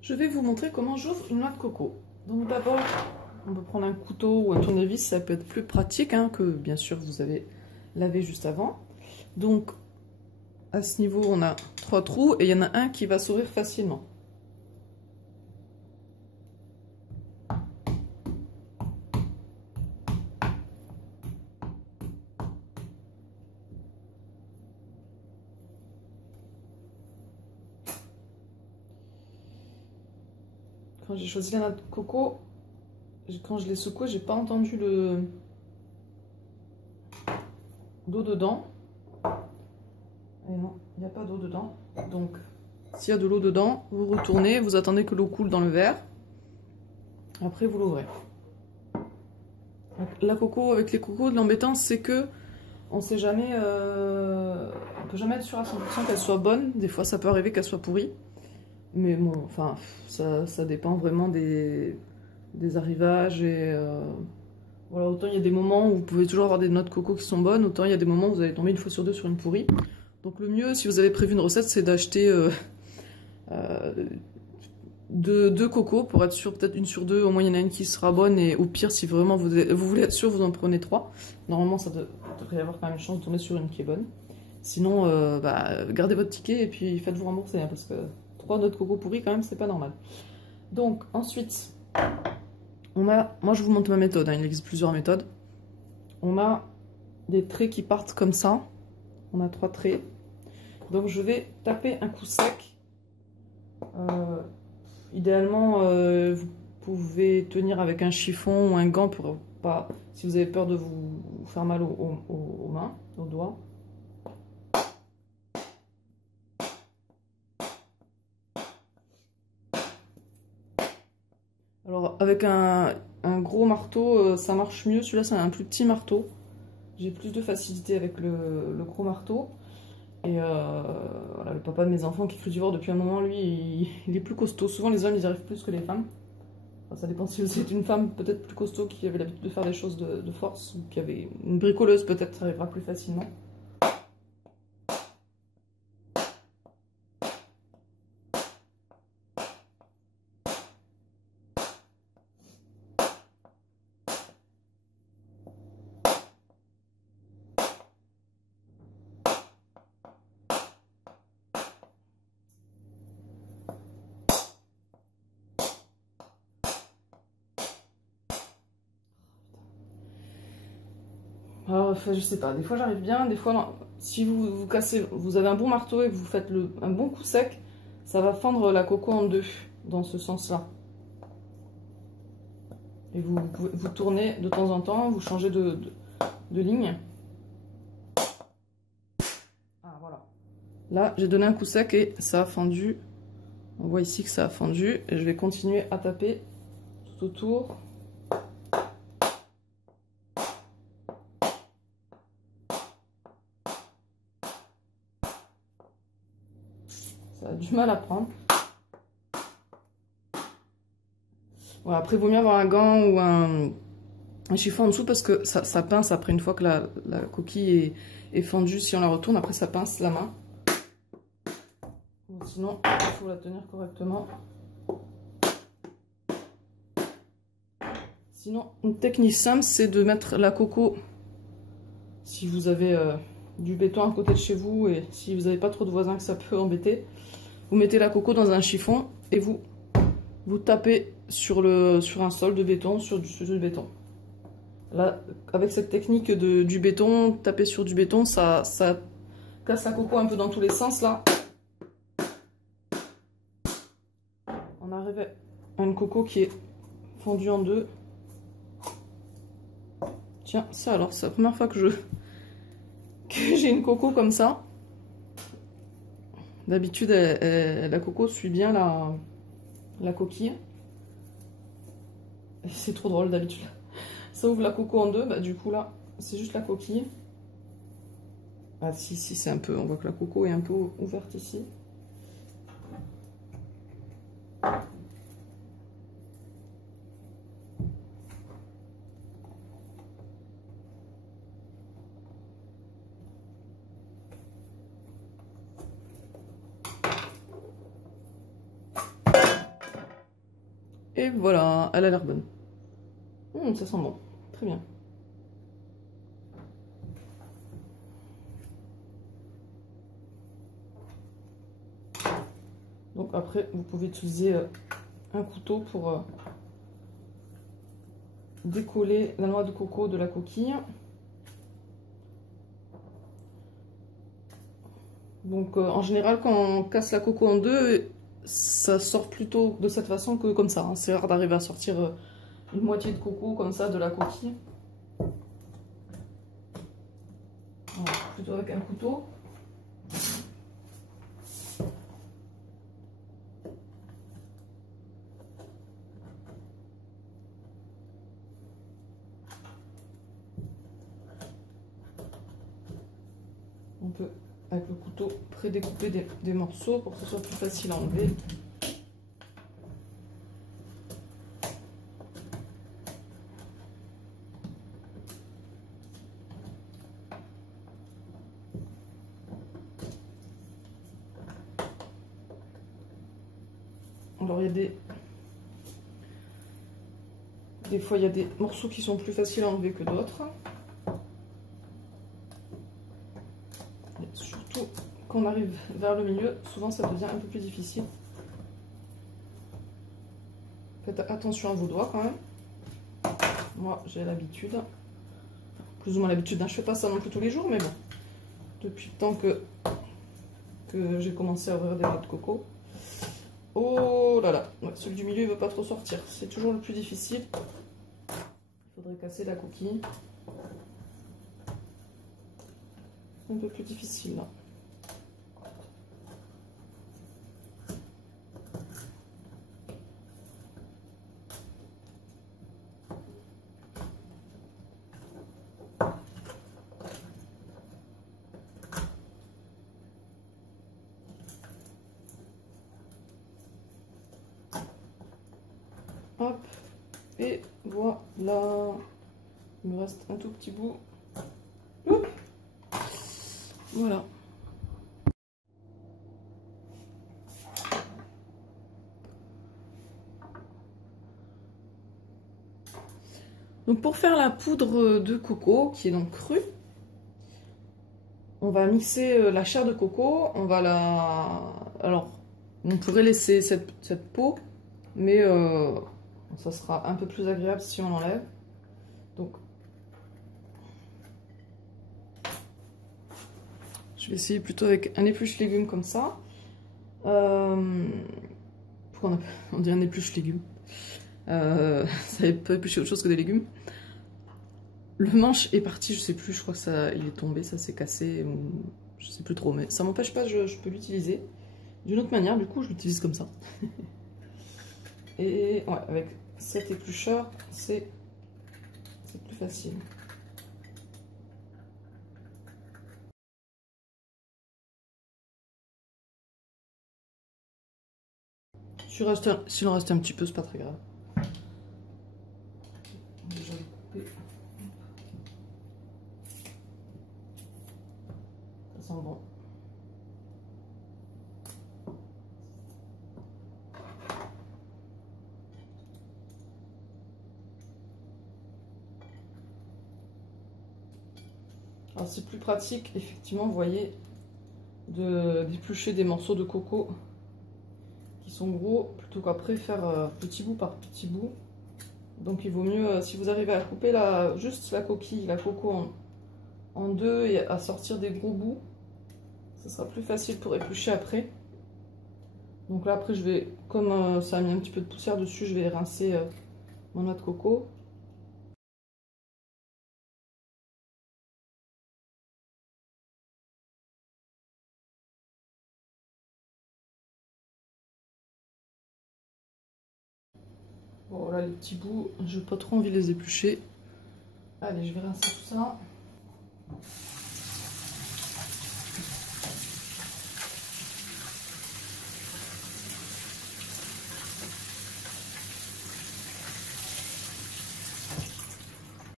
Je vais vous montrer comment j'ouvre une noix de coco. Donc d'abord, on peut prendre un couteau ou un tournevis, ça peut être plus pratique que bien sûr vous avez lavé juste avant. Donc à ce niveau, on a 3 trous et il y en a un qui va s'ouvrir facilement. Quand j'ai choisi la noix de coco, quand je l'ai secouée, j'ai pas entendu le d'eau dedans. Et non, il n'y a pas d'eau dedans. Donc, s'il y a de l'eau dedans, vous retournez, vous attendez que l'eau coule dans le verre. Après, vous l'ouvrez. La coco, avec les cocos, l'embêtant, c'est que on sait jamais, on peut jamais être sûr à 100% qu'elle soit bonne. Des fois, ça peut arriver qu'elle soit pourrie. Mais bon, enfin, ça dépend vraiment des arrivages et voilà, autant il y a des moments où vous pouvez toujours avoir des noix de coco qui sont bonnes, autant il y a des moments où vous allez tomber une fois sur deux sur une pourrie. Donc le mieux, si vous avez prévu une recette, c'est d'acheter deux cocos pour être sûr, peut-être une sur deux, au moins il y en a une qui sera bonne, et au pire, si vraiment vous voulez être sûr, vous en prenez 3. Normalement, ça devrait y avoir quand même une chance de tomber sur une qui est bonne. Sinon, gardez votre ticket et puis faites-vous rembourser, parce que 3 noix de coco pourries, quand même, c'est pas normal. Donc ensuite, moi je vous montre ma méthode, il existe plusieurs méthodes. On a des traits qui partent comme ça, on a 3 traits. Donc je vais taper un coup sec. Idéalement, vous pouvez tenir avec un chiffon ou un gant pour pas, si vous avez peur de vous faire mal aux mains, aux doigts. Alors avec un gros marteau, ça marche mieux. Celui-là, c'est un plus petit marteau. J'ai plus de facilité avec le gros marteau. Et voilà, le papa de mes enfants qui est crudivore depuis un moment, lui, il est plus costaud. Souvent, les hommes, ils y arrivent plus que les femmes. Enfin, ça dépend si vous êtes une femme peut-être plus costaud qui avait l'habitude de faire des choses de force, ou qui avait une bricoleuse, peut-être ça arrivera plus facilement. Alors, enfin, je sais pas, des fois j'arrive bien, des fois non. Si vous cassez, vous avez un bon marteau et que vous faites un bon coup sec, ça va fendre la coco en deux, dans ce sens-là. Et vous tournez de temps en temps, vous changez de ligne. Ah voilà. Là, j'ai donné un coup sec et ça a fendu. On voit ici que ça a fendu. Et je vais continuer à taper tout autour. Ça a du mal à prendre. Voilà, après, il vaut mieux avoir un gant ou un chiffon en dessous parce que ça pince après, une fois que la coquille est fendue. Si on la retourne, après ça pince la main. Bon, sinon, il faut la tenir correctement. Sinon, une technique simple, c'est de mettre la coco, si vous avez du béton à côté de chez vous et si vous n'avez pas trop de voisins que ça peut embêter, vous mettez la coco dans un chiffon et vous tapez sur un sol de béton, sur du béton. Là, avec cette technique du béton, taper sur du béton, ça casse la coco un peu dans tous les sens là. On arrive à une coco qui est fendue en deux. Tiens, ça alors, c'est la première fois que j'ai une coco comme ça. D'habitude, la coco suit bien la coquille. C'est trop drôle d'habitude. Ça ouvre la coco en deux, bah du coup là, c'est juste la coquille. Ah si, c'est un peu, on voit que la coco est un peu ouverte ici. Et voilà, elle a l'air bonne. Ça sent bon, très bien. Donc après, vous pouvez utiliser un couteau pour décoller la noix de coco de la coquille. Donc en général, quand on casse la coco en deux, ça sort plutôt de cette façon que comme ça. Hein. C'est rare d'arriver à sortir une moitié de coco comme ça de la coquille. Voilà, plutôt avec un couteau. On peut, avec le couteau, prédécouper des morceaux pour que ce soit plus facile à enlever. Alors, il y a des fois, il y a des morceaux qui sont plus faciles à enlever que d'autres. Surtout quand on arrive vers le milieu, souvent ça devient un peu plus difficile. Faites attention à vos doigts quand même. Moi, j'ai l'habitude. Plus ou moins l'habitude, hein. Je fais pas ça non plus tous les jours, mais bon. Depuis le temps que j'ai commencé à ouvrir des noix de coco. Oh là là, ouais, celui du milieu il veut pas trop sortir. C'est toujours le plus difficile. Il faudrait casser la coquille. C'est un peu plus difficile là. Hop, et voilà. Il me reste un tout petit bout. Oup. Voilà. Donc pour faire la poudre de coco, qui est donc crue, on va mixer la chair de coco, on va la... Alors, on pourrait laisser cette peau, mais ça sera un peu plus agréable si on l'enlève. Donc, je vais essayer plutôt avec un épluche légumes comme ça. Pourquoi on dit un épluche légumes? Ça n'est pas éplucher autre chose que des légumes. Le manche est parti, je sais plus, je crois que ça, il est tombé, ça s'est cassé, ou je sais plus trop, mais ça m'empêche pas, je peux l'utiliser d'une autre manière, du coup je l'utilise comme ça. Et ouais, avec cet éplucheur, c'est plus facile. S'il en reste un petit peu, c'est pas très grave. Déjà coupé. Ça sent bon. Alors c'est plus pratique, effectivement, vous voyez, d'éplucher des morceaux de coco qui sont gros, plutôt qu'après faire petit bout par petit bout. Donc il vaut mieux, si vous arrivez à couper juste la coquille, la coco en deux et à sortir des gros bouts, ça sera plus facile pour éplucher après. Donc là après je vais, comme ça a mis un petit peu de poussière dessus, je vais rincer mon noix de coco. Bon là les petits bouts, je n'ai pas trop envie de les éplucher. Allez, je vais rincer tout ça.